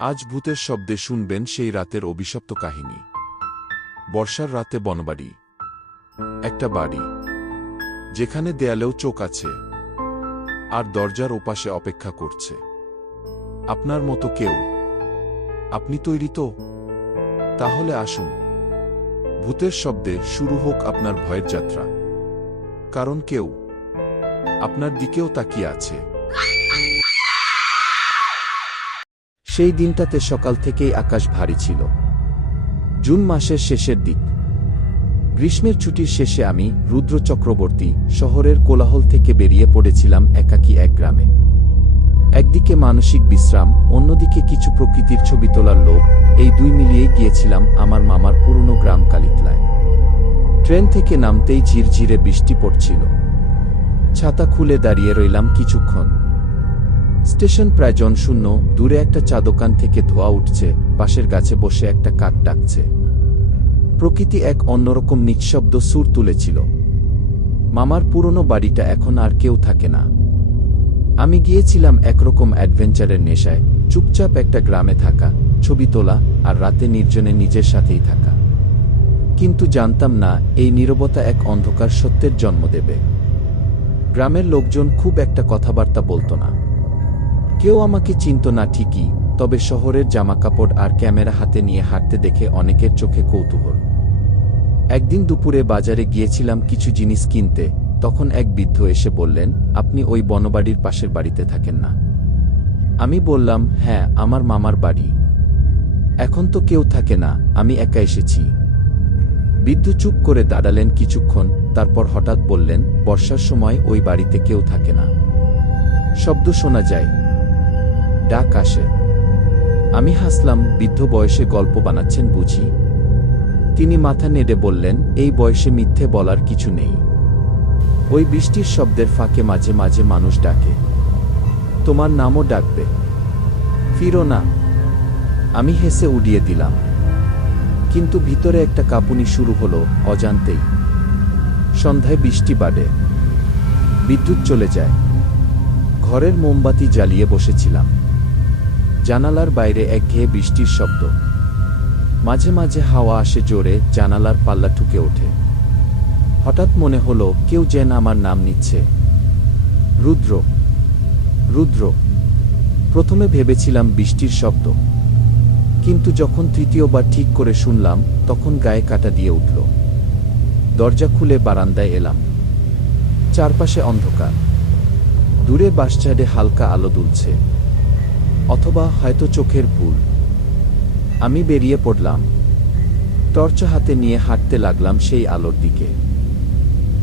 আজ ভূতের শব্দে শুনবেন সেই রাতের অভিশপ্ত কাহিনী। বর্ষার রাতে বনবাড়ি। একটা বাড়ি। যেখানে দেয়ালেও চোখ আছে। আর দরজার ওপাশে অপেক্ষা করছে। আপনার মতো কেউ। আপনি তৈরি তো? তাহলে আসুন। ভূতের শব্দে শুরু হোক আপনার ভয়ের যাত্রা। কারণ কেউ। আপনার দিকেও তাকিয়ে আছে। সেই দিনটাতে সকাল থেকেই আকাশ ভারী ছিল। জুন মাসের শেষের দিক। গ্রীষ্মের ছুটির শেষে আমি রুদ্র চক্রবর্তী শহরের কোলাহল থেকে বেরিয়ে পড়েছিলাম একাকী এক গ্রামে। একদিকে মানসিক বিশ্রাম, অন্যদিকে কিছু প্রকৃতির ছবি তোলার লোক, এই দুই মিলিয়ে গিয়েছিলাম আমার মামার পুরনো গ্রাম কালিতলায়। ট্রেন থেকে নামতেই ঝিরঝিরে বৃষ্টি পড়ছিল। ছাতা খুলে দাঁড়িয়ে রইলাম কিছুক্ষণ। স্টেশন প্রায় জনশূন্য দূরে একটা চা দোকান থেকে ধোয়া উঠছে, পাশের গাছে বসে একটা কাক ডাকছে। প্রকৃতি এক অন্যরকম নিঃশব্দ সুর তুলেছিল। মামার পুরনো বাড়িটা এখন আর কেউ থাকে না। আমি গিয়েছিলাম একরকম অ্যাডভেঞ্চারের নেশায়, চুপচাপ একটা গ্রামে থাকা, ছবি তোলা আর রাতে নির্জনে নিজের সাথেই থাকা। কিন্তু জানতাম না, এই নীরবতা এক অন্ধকার সত্যের জন্ম দেবে। গ্রামের লোকজন খুব একটা কথাবার্তা বলতো না। কেউ আমাকে চিনত না ঠিকই, তবে শহরের জামাকাপড় আর ক্যামেরা হাতে নিয়ে হাঁটতে দেখে অনেকের চোখে কৌতূহল। একদিন দুপুরে বাজারে গিয়েছিলাম কিছু জিনিস কিনতে, তখন এক বৃদ্ধ এসে বললেন, আপনি ওই বনবাড়ির পাশের বাড়িতে থাকেন না। আমি বললাম হ্যাঁ আমার মামার বাড়ি। এখন তো কেউ থাকে না, আমি একা এসেছি। বৃদ্ধ চুপ করে দাঁড়ালেন কিছুক্ষণ, তারপর হঠাৎ বললেন, বর্ষার সময় ওই বাড়িতে কেউ থাকে না। শব্দ শোনা যায় ডাক আসে। আমি হাসলাম, বৃদ্ধ বয়সে গল্প বানাচ্ছেন বুঝি? তিনি মাথা নেড়ে বললেন, এই বয়সে মিথ্যে বলার কিছু নেই। ওই বৃষ্টির শব্দের ফাঁকে মাঝে মাঝে মানুষ ডাকে। তোমার নামও ডাকবে। ফিরো না। আমি হেসে উড়িয়ে দিলাম। কিন্তু ভিতরে একটা কাঁপুনি শুরু হলো, অজান্তেই। সন্ধ্যায় বৃষ্টি বাড়ে। বিদ্যুৎ চলে যায়। ঘরের মোমবাতি জ্বালিয়ে বসেছিলাম। জানালার বাইরে একঘেয়ে বৃষ্টির শব্দ। মাঝে মাঝে হাওয়া আসে জোরে, জানালার পাল্লা ঠুকে ওঠে। হঠাৎ মনে হলো, কেউ যেন আমার নাম নিচ্ছে। রুদ্র। রুদ্র। প্রথমে ভেবেছিলাম বৃষ্টির শব্দ। কিন্তু যখন তৃতীয়বার ঠিক করে শুনলাম, তখন গায়ে কাটা দিয়ে উঠল। দরজা খুলে বারান্দায় এলাম। চারপাশে অন্ধকার। দূরে বাসঝাড়ে হালকা আলো দুলছে। অথবা হয়তো চোখের ভুল। আমি বেরিয়ে পড়লাম। টর্চ হাতে নিয়ে হাঁটতে লাগলাম সেই আলোর দিকে।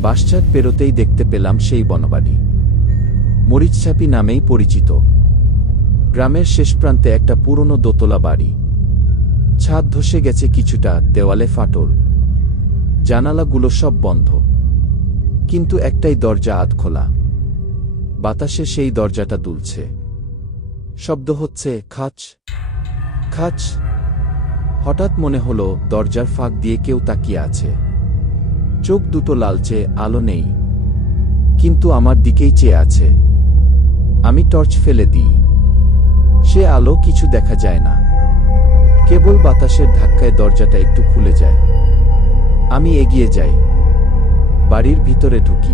বাসঝাট পেরোতেই দেখতে পেলাম সেই বনবাড়ি। মরিচছাপি নামেই পরিচিত। গ্রামের শেষ প্রান্তে একটা পুরনো দোতলা বাড়ি। ছাদ ধসে গেছে কিছুটা, দেওয়ালে ফাটল। জানালাগুলো সব বন্ধ। কিন্তু একটাই দরজা আধ খোলা বাতাসে সেই দরজাটা দুলছে। শব্দ হচ্ছে খাচ। খাচ। হঠাৎ মনে হলো দরজার ফাঁক দিয়ে কেউ তাকিয়ে আছে। চোখ দুটো লালচে, আলো নেই। কিন্তু আমার দিকেই চেয়ে আছে। আমি টর্চ ফেলে দিই। সে আলো কিছু দেখা যায় না। কেবল বাতাসের ধাক্কায় দরজাটা একটু খুলে যায়। আমি এগিয়ে যাই। বাড়ির ভিতরে ঢুকি।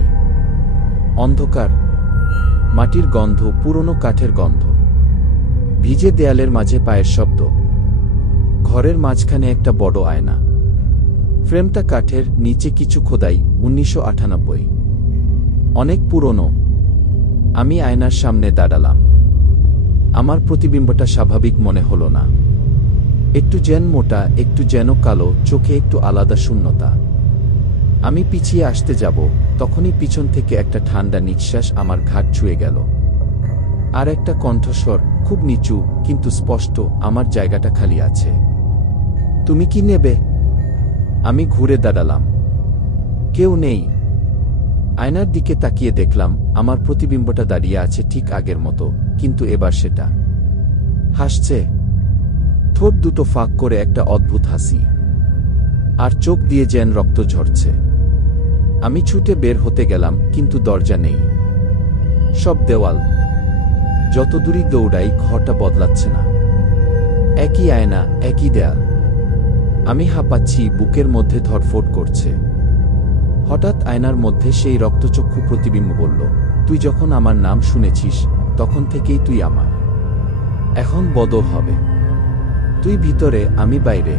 অন্ধকার। মাটির গন্ধ, পুরনো কাঠের গন্ধ। ভিজে দেয়ালের মাঝে পায়ের শব্দ। ঘরের মাঝখানে একটা বড় আয়না। ফ্রেমটা কাঠের, নিচে কিছু খোদাই, উনিশশো আটানব্বই। অনেক পুরনো। আমি আয়নার সামনে দাঁড়ালাম। আমার প্রতিবিম্বটা স্বাভাবিক মনে হল না। একটু যেন মোটা, একটু যেন কালো, চোখে একটু আলাদা শূন্যতা। আমি পিছিয়ে আসতে যাব, তখনই পিছন থেকে একটা ঠান্ডা নিঃশ্বাস আমার ঘাট ছুঁয়ে গেল। আর একটা কণ্ঠস্বর খুব নিচু, কিন্তু স্পষ্ট, আমার জায়গাটা খালি আছে। তুমি কি নেবে? আমি ঘুরে দাঁড়ালাম। কেউ নেই। আয়নার দিকে তাকিয়ে দেখলাম, আমার প্রতিবিম্বটা দাঁড়িয়ে আছে ঠিক আগের মতো, কিন্তু এবার সেটা। হাসছে। ঠোঁট দুটো ফাঁক করে একটা অদ্ভুত হাসি। আর চোখ দিয়ে যেন রক্ত ঝরছে। আমি ছুটে বের হতে গেলাম, কিন্তু দরজা নেই। সব দেওয়াল যত দূরই দৌড়াই, ঘরটা বদলাচ্ছে না। একই আয়না, একই দেয়াল। আমি হাঁপাচ্ছি, বুকের মধ্যে ধরফট করছে। হঠাৎ আয়নার মধ্যে সেই রক্তচক্ষু প্রতিবিম্ব বলল, তুই যখন আমার নাম শুনেছিস, তখন থেকেই তুই আমার। এখন বদল হবে। তুই ভিতরে, আমি বাইরে।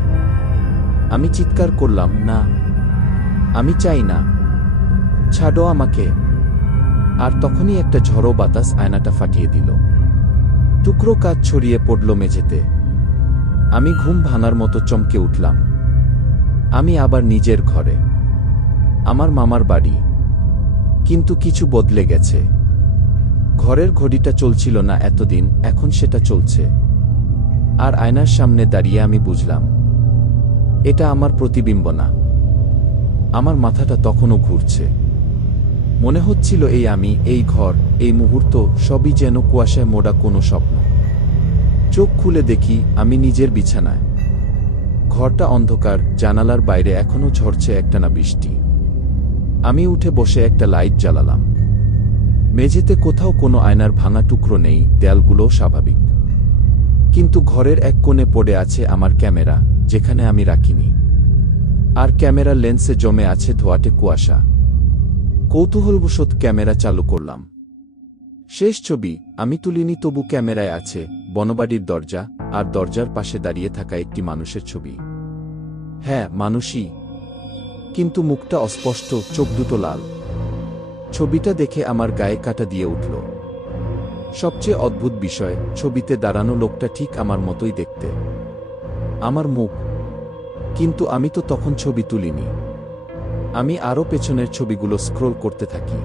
আমি চিৎকার করলাম, না। আমি চাই না। ছাড়ো আমাকে। আর তখনই একটা ঝড়ো বাতাস আয়নাটা ফাটিয়ে দিল। টুকরো কাজ ছড়িয়ে পড়ল মেঝেতে। আমি ঘুম ভাঙার মতো চমকে উঠলাম। আমি আবার নিজের ঘরে। আমার মামার বাড়ি। কিন্তু কিছু বদলে গেছে। ঘরের ঘড়িটা চলছিল না এতদিন, এখন সেটা চলছে। আর আয়নার সামনে দাঁড়িয়ে আমি বুঝলাম, এটা আমার প্রতিবিম্ব না আমার মাথাটা তখনও ঘুরছে। মনে হচ্ছিল এই আমি, এই ঘর, এই মুহূর্ত সবই যেন কুয়াশায় মোড়া কোনো স্বপ্ন। চোখ খুলে দেখি আমি নিজের বিছানায়। ঘরটা অন্ধকার, জানালার বাইরে এখনও ঝরছে একটানা বৃষ্টি। আমি উঠে বসে একটা লাইট জ্বালালাম। মেঝেতে কোথাও কোনো আয়নার ভাঙা টুকরো নেই, দেয়ালগুলোও স্বাভাবিক। কিন্তু ঘরের এক কোণে পড়ে আছে আমার ক্যামেরা, যেখানে আমি রাখিনি। আর ক্যামেরার লেন্সে জমে আছে ধোয়াটে কুয়াশা। কৌতূহলবশত ক্যামেরা চালু করলাম। শেষ ছবি, আমি তুলিনি, তবু ক্যামেরায় আছে, বনবাড়ির দরজা, আর দরজার পাশে দাঁড়িয়ে থাকা একটি মানুষের ছবি। হ্যাঁ মানুষই। কিন্তু মুখটা অস্পষ্ট, চোখ দুটো লাল। ছবিটা দেখে আমার গায়ে কাটা দিয়ে উঠল। সবচেয়ে অদ্ভুত বিষয়, ছবিতে দাঁড়ানো লোকটা ঠিক আমার মতোই দেখতে। আমার মুখ। কিন্তু আমি তো তখন ছবি তুলিনি। আমি আরও পেছনের ছবিগুলো স্ক্রোল করতে থাকি।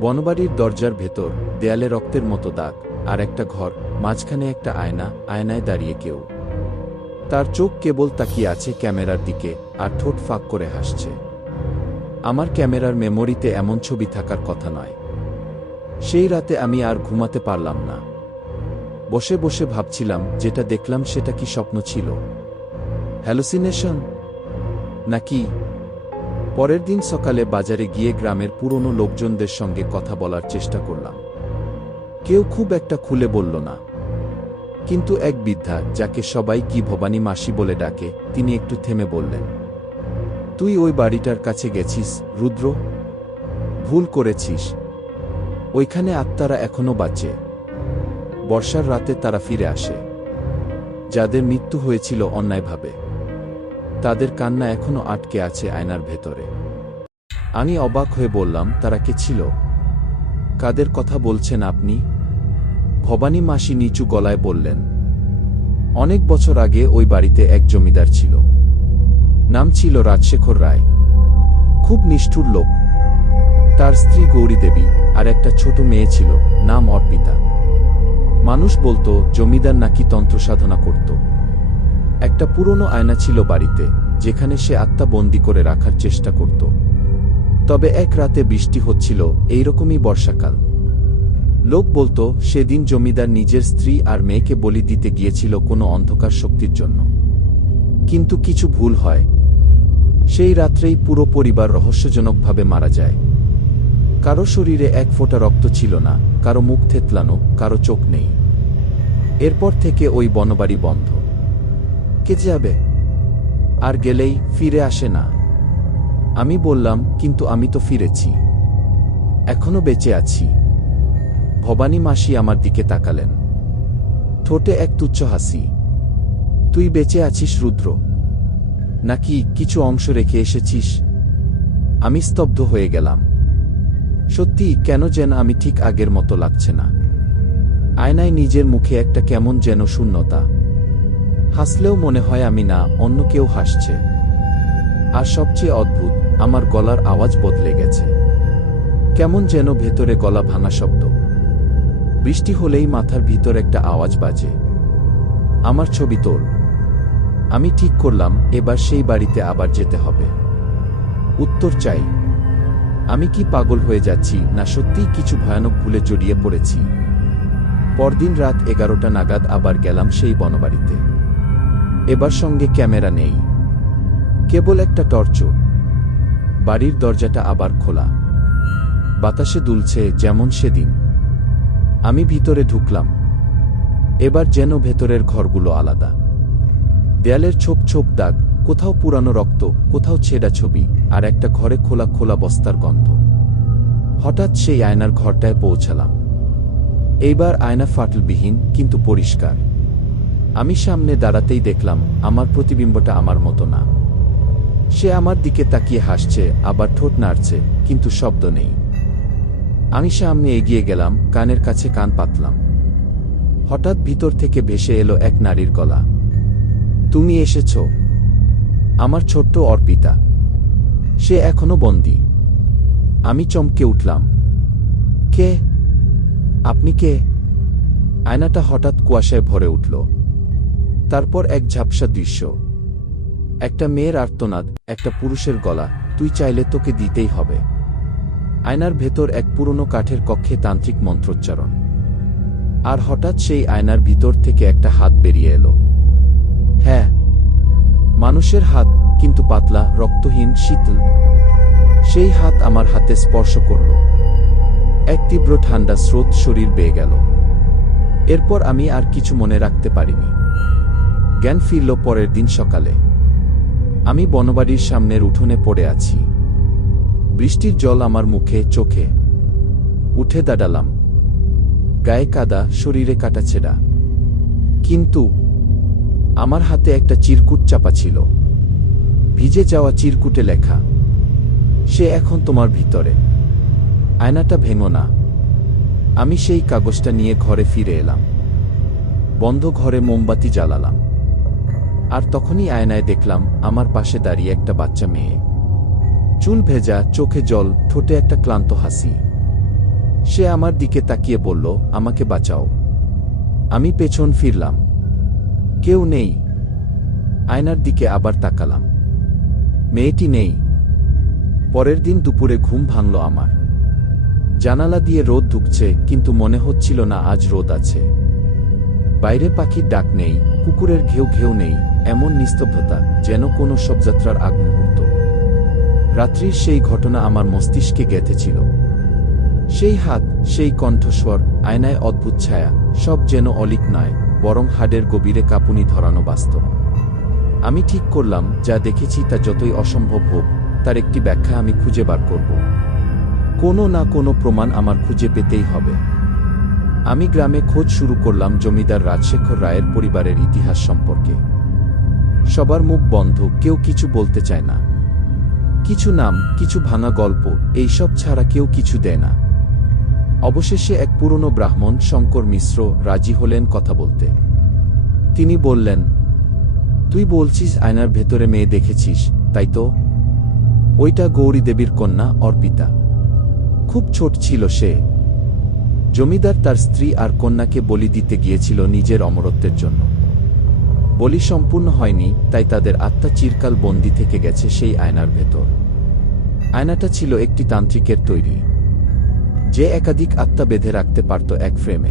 বনবাড়ির দরজার ভেতর, দেয়ালে রক্তের মতো দাগ, আর একটা ঘর, মাঝখানে একটা আয়না, আয়নায় দাঁড়িয়ে কেউ। তার চোখ কেবল তাকিয়ে আছে ক্যামেরার দিকে, আর ঠোঁট ফাঁক করে হাসছে। আমার ক্যামেরার মেমোরিতে এমন ছবি থাকার কথা নয়। সেই রাতে আমি আর ঘুমাতে পারলাম না। বসে বসে ভাবছিলাম, যেটা দেখলাম সেটা কি স্বপ্ন ছিল? হ্যালুসিনেশন? নাকি পরের দিন সকালে বাজারে গিয়ে গ্রামের পুরনো লোকজনদের সঙ্গে কথা বলার চেষ্টা করলাম। কেউ খুব একটা খুলে বলল না। কিন্তু এক বৃদ্ধা, যাকে সবাই কি ভবানী মাসি বলে ডাকে, তিনি একটু থেমে বললেন, তুই ওই বাড়িটার কাছে গেছিস, রুদ্র? ভুল করেছিস। ওইখানে আত্মারা এখনও বাঁচে। বর্ষার রাতে তারা ফিরে আসে। যাদের মৃত্যু হয়েছিল অন্যায়ভাবে। তাদের কান্না এখনও আটকে আছে আয়নার ভেতরে। আমি অবাক হয়ে বললাম, তারা কে ছিল? কাদের কথা বলছেন আপনি? ভবানী মাসি নিচু গলায় বললেন, অনেক বছর আগে ওই বাড়িতে এক জমিদার ছিল। নাম ছিল রাজশেখর রায়। খুব নিষ্ঠুর লোক। তার স্ত্রী গৌরী দেবী আর একটা ছোট মেয়ে ছিল, নাম অর্পিতা। মানুষ বলতো, জমিদার নাকি তন্ত্র সাধনা করত। একটা পুরনো আয়না ছিল বাড়িতে, যেখানে সে আত্মা বন্দি করে রাখার চেষ্টা করত। তবে এক রাতে বৃষ্টি হচ্ছিল, এইরকমই বর্ষাকাল। লোক বলতো, সেদিন জমিদার নিজের স্ত্রী আর মেয়েকে বলি দিতে গিয়েছিল কোনো অন্ধকার শক্তির জন্য। কিন্তু কিছু ভুল হয়। সেই রাত্রেই পুরো পরিবার রহস্যজনকভাবে মারা যায়। কারও শরীরে এক ফোঁটা রক্ত ছিল না, কারও মুখ থেতলানো, কারও চোখ নেই। এরপর থেকে ওই বনবাড়ি বন্ধ। কে যাবে? আর গেলেই ফিরে আসে না। আমি বললাম, কিন্তু আমি তো ফিরেছি। এখনও বেঁচে আছি। ভবানী মাসি আমার দিকে তাকালেন। ঠোঁটে এক তুচ্ছ হাসি। তুই বেঁচে আছিস, রুদ্র। নাকি কিছু অংশ রেখে এসেছিস? আমি স্তব্ধ হয়ে গেলাম। সত্যি, কেন যেন আমি ঠিক আগের মতো লাগছে না। আয়নায় নিজের মুখে একটা কেমন যেন শূন্যতা। হাসলেও মনে হয় আমি না, অন্য কেউ হাসছে। আর সবচেয়ে অদ্ভুত, আমার গলার আওয়াজ বদলে গেছে। কেমন যেন ভেতরে গলা ভাঙা শব্দ। বৃষ্টি হলেই মাথার ভিতর একটা আওয়াজ বাজে। আমার ছবি তোল। আমি ঠিক করলাম, এবার সেই বাড়িতে আবার যেতে হবে। উত্তর চাই। আমি কি পাগল হয়ে যাচ্ছি, না সত্যিই কিছু ভয়ানক ভুলে জড়িয়ে পড়েছি? পরদিন রাত এগারোটা নাগাদ আবার গেলাম সেই বনবাড়িতে। এবার সঙ্গে ক্যামেরা নেই। কেবল একটা টর্চ। বাড়ির দরজাটা আবার খোলা। বাতাসে দুলছে যেমন সেদিন। আমি ভিতরে ঢুকলাম। এবার যেন ভেতরের ঘরগুলো আলাদা। দেয়ালের ছোপ ছোপ দাগ, কোথাও পুরানো রক্ত, কোথাও ছেঁড়া ছবি, আর একটা ঘরে খোলা খোলা বস্তার গন্ধ। হঠাৎ সেই আয়নার ঘরটায় পৌঁছালাম। এইবার আয়না ফাটলবিহীন, কিন্তু পরিষ্কার। আমি সামনে দাঁড়াতেই দেখলাম, আমার প্রতিবিম্বটা আমার মতো না। সে আমার দিকে তাকিয়ে হাসছে, আবার ঠোঁট নাড়ছে, কিন্তু শব্দ নেই। আমি সামনে এগিয়ে গেলাম, কানের কাছে কান পাতলাম। হঠাৎ ভিতর থেকে ভেসে এলো এক নারীর গলা। তুমি এসেছ? আমার ছোট্ট অর্পিতা। সে এখনও বন্দি। আমি চমকে উঠলাম। কে? আপনি কে? আয়নাটা হঠাৎ কুয়াশায় ভরে উঠল। তারপর এক ঝাপসা দৃশ্য। একটা মেয়ের আর্তনাদ, একটা পুরুষের গলা, তুই চাইলে তোকে দিতেই হবে। আয়নার ভেতর এক পুরনো কাঠের কক্ষে তান্ত্রিক মন্ত্রোচ্চারণ। আর হঠাৎ সেই আয়নার ভিতর থেকে একটা হাত বেরিয়ে এলো। হ্যাঁ। মানুষের হাত, কিন্তু পাতলা, রক্তহীন, শীতল। সেই হাত আমার হাতে স্পর্শ করল। এক তীব্র ঠান্ডা স্রোত শরীর বেয়ে গেল। এরপর আমি আর কিছু মনে রাখতে পারিনি। জ্ঞান ফিরল পরের দিন সকালে। আমি বনবাড়ির সামনের উঠোনে পড়ে আছি। বৃষ্টির জল আমার মুখে, চোখে। উঠে দাঁড়ালাম। গায়ে কাদা, শরীরে কাটাছেড়া কিন্তু আমার হাতে একটা চিরকুট চাপা ছিল। ভিজে যাওয়া চিরকুটে লেখা, সে এখন তোমার ভিতরে। আয়নাটা ভেঙো না। আমি সেই কাগজটা নিয়ে ঘরে ফিরে এলাম। বন্ধ ঘরে মোমবাতি জ্বালালাম। আর তখনই আয়নায় দেখলাম আমার পাশে দাঁড়িয়ে একটা বাচ্চা মেয়ে। চুল ভেজা, চোখে জল, ঠোঁটে একটা ক্লান্ত হাসি। সে আমার দিকে তাকিয়ে বলল, আমাকে বাঁচাও। আমি পেছন ফিরলাম। কেউ নেই। আয়নার দিকে আবার তাকালাম। মেয়েটি নেই। পরের দিন দুপুরে ঘুম ভাঙল আমার। জানালা দিয়ে রোদ ঢুকছে, কিন্তু মনে হচ্ছিল না আজ রোদ আছে। বাইরে পাখির ডাক নেই, কুকুরের ঘেউ ঘেউ নেই। এমন নিস্তব্ধতা যেন কোনো শবযাত্রার আগ মুহূর্ত রাত্রির সেই ঘটনা আমার মস্তিষ্কে গেঁথেছিল। সেই হাত, সেই কণ্ঠস্বর, আয়নায় অদ্ভুত ছায়া, সব যেন অলিক নয়, বরং হাডের গভীরে কাপুনি ধরানো বাস্তব। আমি ঠিক করলাম, যা দেখেছি তা যতই অসম্ভব হোক, তার একটি ব্যাখ্যা আমি খুঁজে বার করব। কোনো না কোনো প্রমাণ আমার খুঁজে পেতেই হবে। আমি গ্রামে খোঁজ শুরু করলাম জমিদার রাজশেখর রায়ের পরিবারের ইতিহাস সম্পর্কে। সবার মুখ বন্ধ, কেউ কিছু বলতে চায় না। কিছু নাম, কিছু ভাঙা গল্প এইসব ছাড়া কেউ কিছু দেয় না। অবশেষে এক পুরনো ব্রাহ্মণ, শঙ্কর মিশ্র, রাজি হলেন কথা বলতে। তিনি বললেন, তুই বলছিস আয়নার ভেতরে মেয়ে দেখেছিস, তাই তো? ওইটা গৌরী দেবীর কন্যা, অর্পিতা। খুব ছোট ছিল সে। জমিদার তার স্ত্রী আর কন্যাকে বলি দিতে গিয়েছিল নিজের অমরত্বের জন্য। বলি সম্পূর্ণ হয়নি, তাই তাদের আত্মা চিরকাল বন্দি থেকে গেছে সেই আয়নার ভেতর। আয়নাটা ছিল একটি তান্ত্রিকের তৈরি। যে একাধিক আত্মা বেঁধে রাখতে পারত এক ফ্রেমে।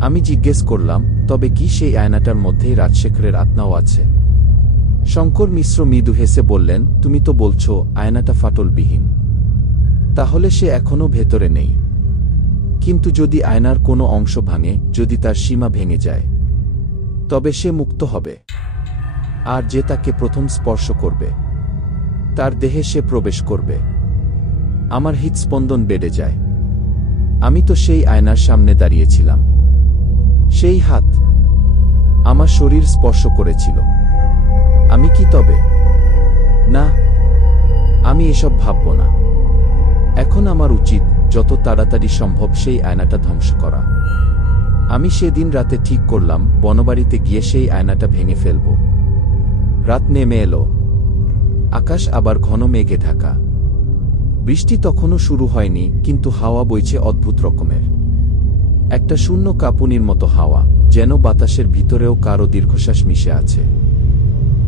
আমি জিজ্ঞেস করলাম, তবে কি সেই আয়নাটার মধ্যেই রাজশেখরের আত্মাও আছে? শঙ্কর মিশ্র মৃদু হেসে বললেন, তুমি তো বলছো, আয়নাটা ফাটলবিহীন। তাহলে সে এখনও ভেতরে নেই। কিন্তু যদি আয়নার কোনো অংশ ভাঙে, যদি তার সীমা ভেঙে যায় তবে সে মুক্ত হবে। আর যে তাকে প্রথম স্পর্শ করবে, তার দেহে সে প্রবেশ করবে। আমার হৃৎস্পন্দন বেড়ে যায়। আমি তো সেই আয়নার সামনে দাঁড়িয়েছিলাম। সেই হাত আমার শরীর স্পর্শ করেছিল। আমি কি তবে? না, আমি এসব ভাবব না। এখন আমার উচিত যত তাড়াতাড়ি সম্ভব সেই আয়নাটা ধ্বংস করা। আমি সেদিন রাতে ঠিক করলাম, বনবাড়িতে গিয়ে সেই আয়নাটা ভেঙে ফেলব। রাত নেমে এলো। আকাশ আবার ঘন মেঘে ঢাকা। বৃষ্টি তখনও শুরু হয়নি, কিন্তু হাওয়া বইছে অদ্ভুত রকমের। একটা শূন্য কাপুনির মতো হাওয়া, যেন বাতাসের ভিতরেও কারও দীর্ঘশ্বাস মিশে আছে।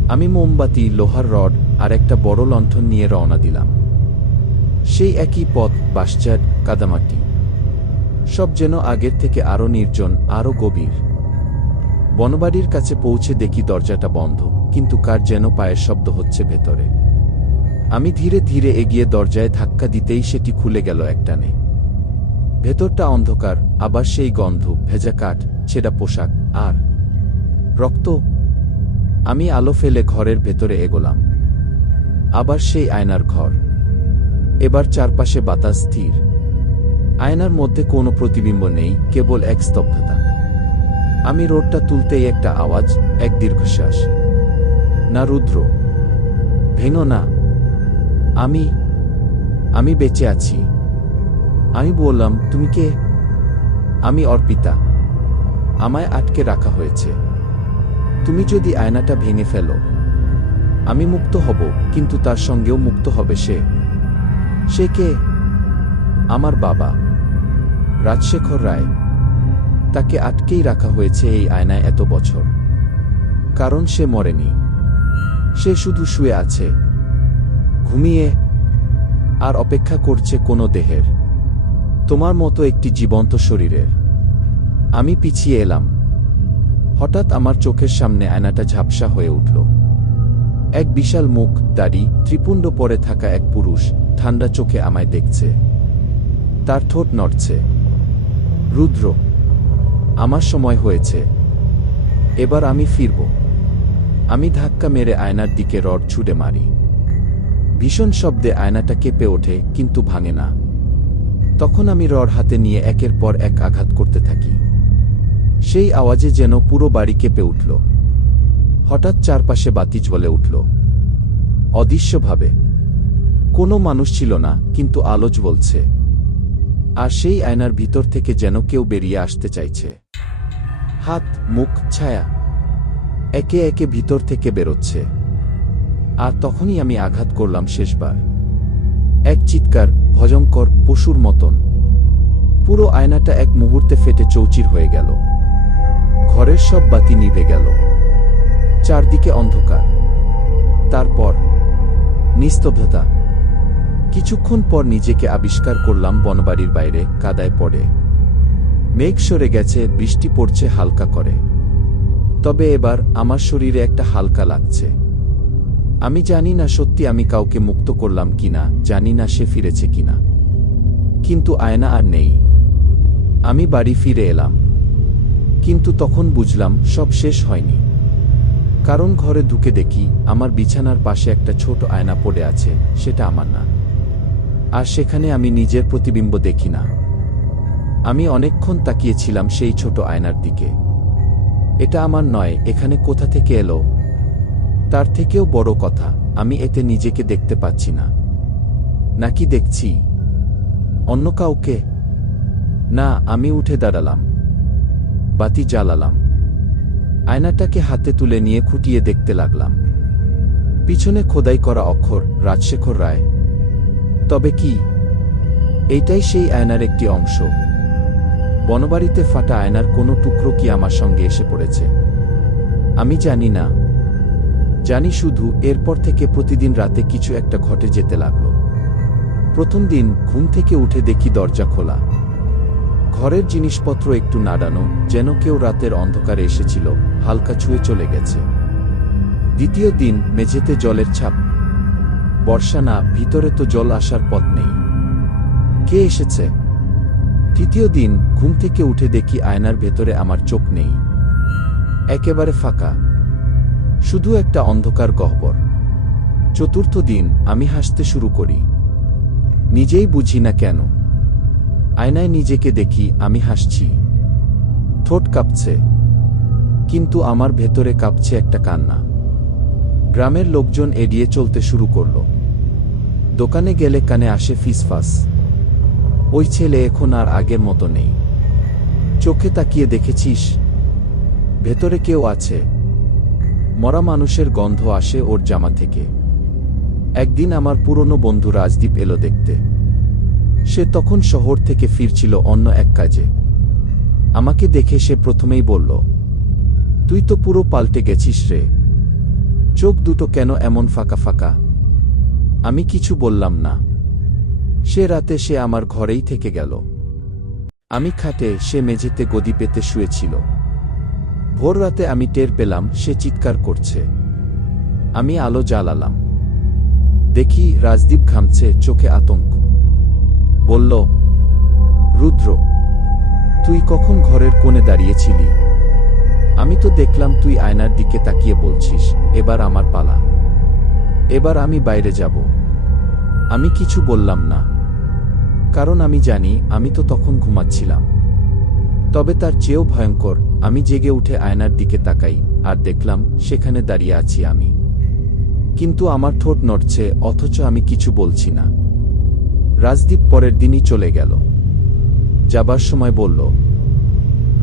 আমি মোমবাতি, লোহার রড আর একটা বড় লণ্ঠন নিয়ে রওনা দিলাম। সেই একই পথ বাসচার কাদামাটি। সব যেন আগের থেকে আরও নির্জন, আরও গভীর। বনবাড়ির কাছে পৌঁছে দেখি দরজাটা বন্ধ, কিন্তু কার যেন পায়ের শব্দ হচ্ছে ভেতরে। আমি ধীরে ধীরে এগিয়ে দরজায় ধাক্কা দিতেই সেটি খুলে গেল একটানে। ভেতরটা অন্ধকার, আবার সেই গন্ধ, ভেজা কাঠ ছেঁড়া পোশাক, আর রক্ত। আমি আলো ফেলে ঘরের ভেতরে এগোলাম। আবার সেই আয়নার ঘর। এবার চারপাশে বাতাস স্থির। আয়নার মধ্যে কোনো প্রতিবিম্ব নেই, কেবল এক স্তব্ধতা। আমি রোডটা তুলতেই একটা আওয়াজ, এক দীর্ঘশ্বাস। না, রুদ্র। ভেঙো না। আমি আমি বেঁচে আছি। আমি বললাম, তুমি কে? আমি অর্পিতা। আমায় আটকে রাখা হয়েছে। তুমি যদি আয়নাটা ভেঙে ফেলো, আমি মুক্ত হব, কিন্তু তার সঙ্গেও মুক্ত হবে সে। সে কে? আমার বাবা। রাজশেখর রায়, তাকে আটকেই রাখা হয়েছে এই আয়নায় এত বছর। কারণ সে মরেনি। সে শুধু শুয়ে আছে। ঘুমিয়ে আর অপেক্ষা করছে কোনো দেহের। তোমার মতো একটি জীবন্ত শরীরের। আমি পিছিয়ে এলাম। হঠাৎ আমার চোখের সামনে আয়নাটা ঝাপসা হয়ে উঠল। এক বিশাল মুখ দাড়ি, ত্রিপুণ্ড পরে থাকা এক পুরুষ ঠান্ডা চোখে আমায় দেখছে। তার ঠোঁট নড়ছে। রুদ্র, আমার সময় হয়েছে। এবার আমি ফিরব। আমি ধাক্কা মেরে আয়নার দিকে রড ছুটে মারি। ভীষণ শব্দে আয়নাটা কেঁপে ওঠে, কিন্তু ভাঙে না। তখন আমি রড হাতে নিয়ে একের পর এক আঘাত করতে থাকি। সেই আওয়াজে যেন পুরো বাড়ি কেঁপে উঠল। হঠাৎ চারপাশে বাতি জ্বলে উঠল। অদৃশ্যভাবে। কোনো মানুষ ছিল না, কিন্তু আলো জ্বলছে। আর সেই আয়নার ভিতর থেকে যেন কেউ বেরিয়ে আসতে চাইছে। হাত, মুখ, ছায়া একে একে ভিতর থেকে বেরোচ্ছে। আর তখনই আমি আঘাত করলাম শেষবার। এক চিৎকার ভজঙ্কর পশুর মতন। পুরো আয়নাটা এক মুহূর্তে ফেটে চৌচির হয়ে গেল। ঘরের সব বাতি নিভে গেল। চারদিকে অন্ধকার। তারপর নিস্তব্ধতা। কিছুক্ষণ পর নিজেকে আবিষ্কার করলাম বনবাড়ির বাইরে কাদায় পড়ে। মেঘ সরে গেছে, বৃষ্টি পড়ছে, হালকা করে। তবে এবার আমার শরীরে একটা হালকা লাগছে। আমি জানি না সত্যি আমি কাউকে মুক্ত করলাম কিনা, জানি না সে ফিরেছে কিনা। কিন্তু আয়না আর নেই। আমি বাড়ি ফিরে এলাম। কিন্তু তখন বুঝলাম সব শেষ হয়নি। কারণ ঘরে ঢুকে দেখি আমার বিছানার পাশে একটা ছোট আয়না পড়ে আছে, সেটা আমার না। আর সেখানে আমি নিজের প্রতিবিম্ব দেখি না। আমি অনেকক্ষণ তাকিয়েছিলাম সেই ছোট আয়নার দিকে। এটা আমার নয়, এখানে কোথা থেকে এলো? তার থেকেও বড় কথা, আমি এতে নিজেকে দেখতে পাচ্ছি না। নাকি দেখছি? অন্য কাউকে? না, আমি উঠে দাঁড়ালাম। বাতি জ্বালালাম। আয়নাটাকে হাতে তুলে নিয়ে খুঁটিয়ে দেখতে লাগলাম। পিছনে খোদাই করা অক্ষর, রাজশেখর রায়। তবে কি? এইটাই সেই আয়নার একটি অংশ। বনবাড়িতে ফাটা আয়নার কোনো টুকরো কি আমার সঙ্গে এসে পড়েছে? আমি জানি না। জানি শুধু এরপর থেকে প্রতিদিন রাতে কিছু একটা ঘটে যেতে লাগল। প্রথম দিন ঘুম থেকে উঠে দেখি দরজা খোলা। ঘরের জিনিসপত্র একটু নাড়ানো, যেন কেউ রাতের অন্ধকারে এসেছিল, হালকা ছুঁয়ে চলে গেছে। দ্বিতীয় দিন মেঝেতে জলের ছাপ বর্ষা না, ভিতরে তো জল আসার পথ নেই। কে এসেছে? তৃতীয় দিন ঘুম থেকে উঠে দেখি আয়নার ভেতরে আমার চোখ নেই। একেবারে ফাঁকা। শুধু একটা অন্ধকার গহ্বর। চতুর্থ দিন আমি হাসতে শুরু করি। নিজেই বুঝি না কেন। আয়নায় নিজেকে দেখি, আমি হাসছি। ঠোঁট কাঁপছে। কিন্তু আমার ভেতরে কাঁপছে একটা কান্না। গ্রামের লোকজন এড়িয়ে চলতে শুরু করল। দোকানে গেলে কানে আসে ফিসফাস ওই ছেলে এখন আর আগের মতো নেই। চোখে তাকিয়ে দেখেছিস? ভেতরে কেউ আছে। মরা মানুষের গন্ধ আসে ওর জামা থেকে। একদিন আমার পুরনো বন্ধু রাজদীপ এলো দেখতে। সে তখন শহর থেকে ফিরছিল অন্য এক কাজে। আমাকে দেখে সে প্রথমেই বলল, তুই তো পুরো পাল্টে গেছিস রে। চোখ দুটো কেন এমন ফাঁকা ফাঁকা? আমি কিছু বললাম না। সে রাতে সে আমার ঘরেই থেকে গেল। আমি খাটে সে মেঝেতে গদি পেতে শুয়েছিল। ভোর রাতে আমি টের পেলাম সে চিৎকার করছে। আমি আলো জ্বালালাম। দেখি রাজদীপ ঘামছে চোখে আতঙ্ক। বলল, রুদ্র, তুই কখন ঘরের কোণে দাঁড়িয়েছিলি? আমি তো দেখলাম তুই আয়নার দিকে তাকিয়ে বলছিস, এবার আমার পালা। এবার আমি বাইরে যাব। আমি কিছু বললাম না। কারণ আমি জানি, আমি তো তখন ঘুমাচ্ছিলাম। তবে তার চেয়েও ভয়ঙ্কর, আমি জেগে উঠে আয়নার দিকে তাকাই, আর দেখলাম, সেখানে দাঁড়িয়ে আছি আমি। কিন্তু আমার ঠোঁট নড়ছে, অথচ আমি কিছু বলছি না। রাজদীপ পরের দিনই চলে গেল। যাবার সময় বলল,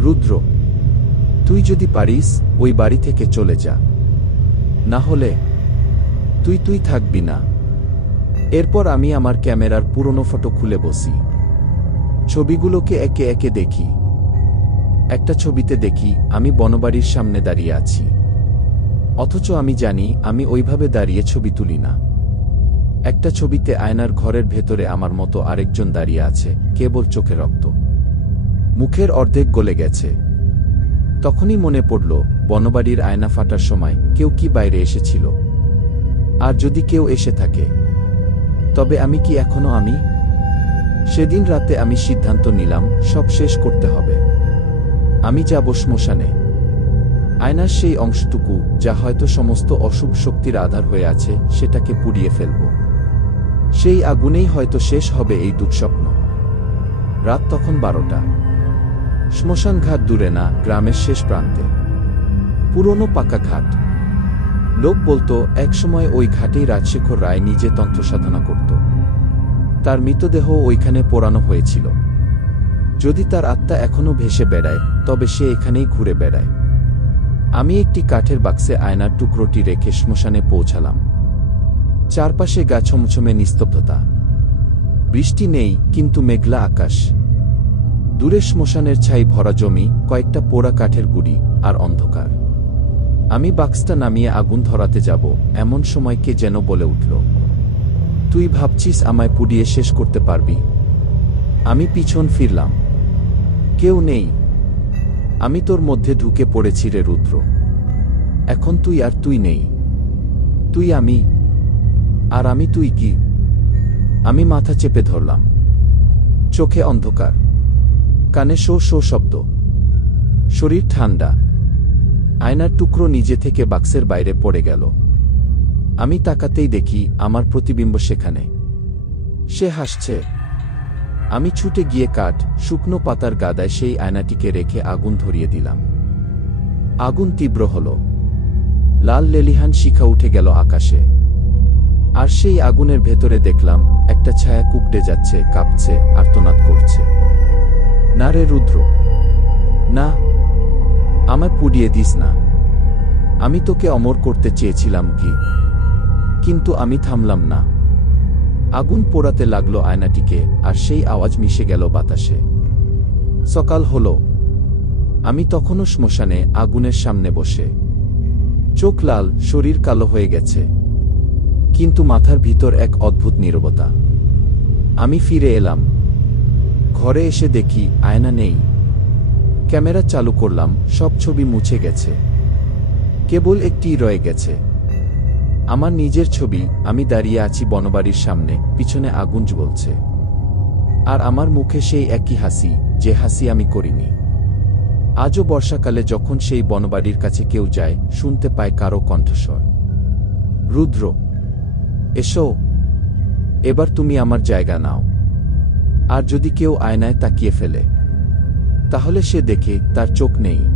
রুদ্র, তুই যদি পারিস, ওই বাড়ি থেকে চলে যা। না হলে, তুই তুই থাকবি না। এরপর আমি আমার ক্যামেরার পুরনো ফটো খুলে বসি। ছবিগুলোকে একে একে দেখি। একটা ছবিতে দেখি, আমি বনবাড়ির সামনে দাঁড়িয়ে আছি। অথচ আমি জানি, আমি ওইভাবে দাঁড়িয়ে ছবি তুলি না। একটা ছবিতে আয়নার ঘরের ভেতরে আমার মতো আরেকজন দাঁড়িয়ে আছে, কেবল চোখে রক্ত। মুখের অর্ধেক গলে গেছে। তখনই মনে পড়ল, বনবাড়ির আয়না ফাটার সময় কেউ কি বাইরে এসেছিল? আর যদি কেউ এসে থাকে? তবে আমি কি এখনও আমি? সেদিন রাতে আমি সিদ্ধান্ত নিলাম, সব শেষ করতে হবে। আমি যাব শ্মশানে। আয়নার সেই অংশটুকু, যা হয়তো সমস্ত অশুভ শক্তির আধার হয়ে আছে, সেটাকে পুড়িয়ে ফেলব। সেই আগুনেই হয়তো শেষ হবে এই দুঃস্বপ্ন। রাত তখন বারোটা। শ্মশান ঘাট দূরে না, গ্রামের শেষ প্রান্তে। পুরনো পাকা ঘাট। লোক বলতো, একসময় ওই ঘাটেই রাজশেখর রায় নিজে তন্ত্র সাধনা করত। তার মৃতদেহ ওইখানে পোড়ানো হয়েছিল। যদি তার আত্মা এখনও ভেসে বেড়ায়, তবে সে এখানেই ঘুরে বেড়ায়। আমি একটি কাঠের বাক্সে আয়নার টুকরোটি রেখে শ্মশানে পৌঁছালাম। চারপাশে গা ছমছমে নিস্তব্ধতা। বৃষ্টি নেই, কিন্তু মেঘলা আকাশ। দূরে শ্মশানের ছাই ভরা জমি, কয়েকটা পোড়া কাঠের গুড়ি আর অন্ধকার। আমি বাক্সটা নামিয়ে আগুন ধরাতে যাব, এমন সময় কে যেন বলে উঠল। তুই ভাবছিস আমায় পুড়িয়ে শেষ করতে পারবি? আমি পিছন ফিরলাম। কেউ নেই। আমি তোর মধ্যে ঢুকে পড়েছি রে রুদ্র। এখন তুই আর তুই নেই। তুই আমি। আর আমি তুই কি? আমি মাথা চেপে ধরলাম। চোখে অন্ধকার। কানে শো শো শব্দ। শরীর ঠান্ডা। আয়নার টুকরো নিজে থেকে বাক্সের বাইরে পড়ে গেল। আমি তাকাতেই দেখি আমার প্রতিবিম্ব সেখানে। সে হাসছে। আমি ছুটে গিয়ে কাঠ, শুকনো পাতার গাদায় সেই আয়নাটিকে রেখে আগুন ধরিয়ে দিলাম। আগুন তীব্র হল। লাল লেলিহান শিখা উঠে গেল আকাশে। আর সেই আগুনের ভেতরে দেখলাম একটা ছায়া কুপড়ে যাচ্ছে, কাঁপছে, আর্তনাদ করছে। না রে রুদ্র। না আমায় পুড়িয়ে দিস না। আমি তোকে অমর করতে চেয়েছিলাম কি কিন্তু আমি থামলাম না। আগুন পোড়াতে লাগল আয়নাটিকে, আর সেই আওয়াজ মিশে গেল বাতাসে। সকাল হল। আমি তখনও শ্মশানে, আগুনের সামনে বসে। চোখ লাল, শরীর কালো হয়ে গেছে। কিন্তু মাথার ভিতর এক অদ্ভুত নীরবতা। আমি ফিরে এলাম। ঘরে এসে দেখি আয়না নেই। ক্যামেরা চালু করলাম, সব ছবি মুছে গেছে। কেবল একটি রয়ে গেছে। আমার নিজের ছবি, আমি দাঁড়িয়ে আছি বনবাড়ির সামনে, পিছনে আগুন জ্বলছে। আর আমার মুখে সেই একই হাসি, যে হাসি আমি করিনি। আজও বর্ষাকালে যখন সেই বনবাড়ির কাছে কেউ যায়, শুনতে পায় কারও কণ্ঠস্বর। রুদ্র, এসো। এবার তুমি আমার জায়গা নাও। আর যদি কেউ আয়নায় তাকিয়ে ফেলে তাহলে সে দেখে তার চোখ নেই।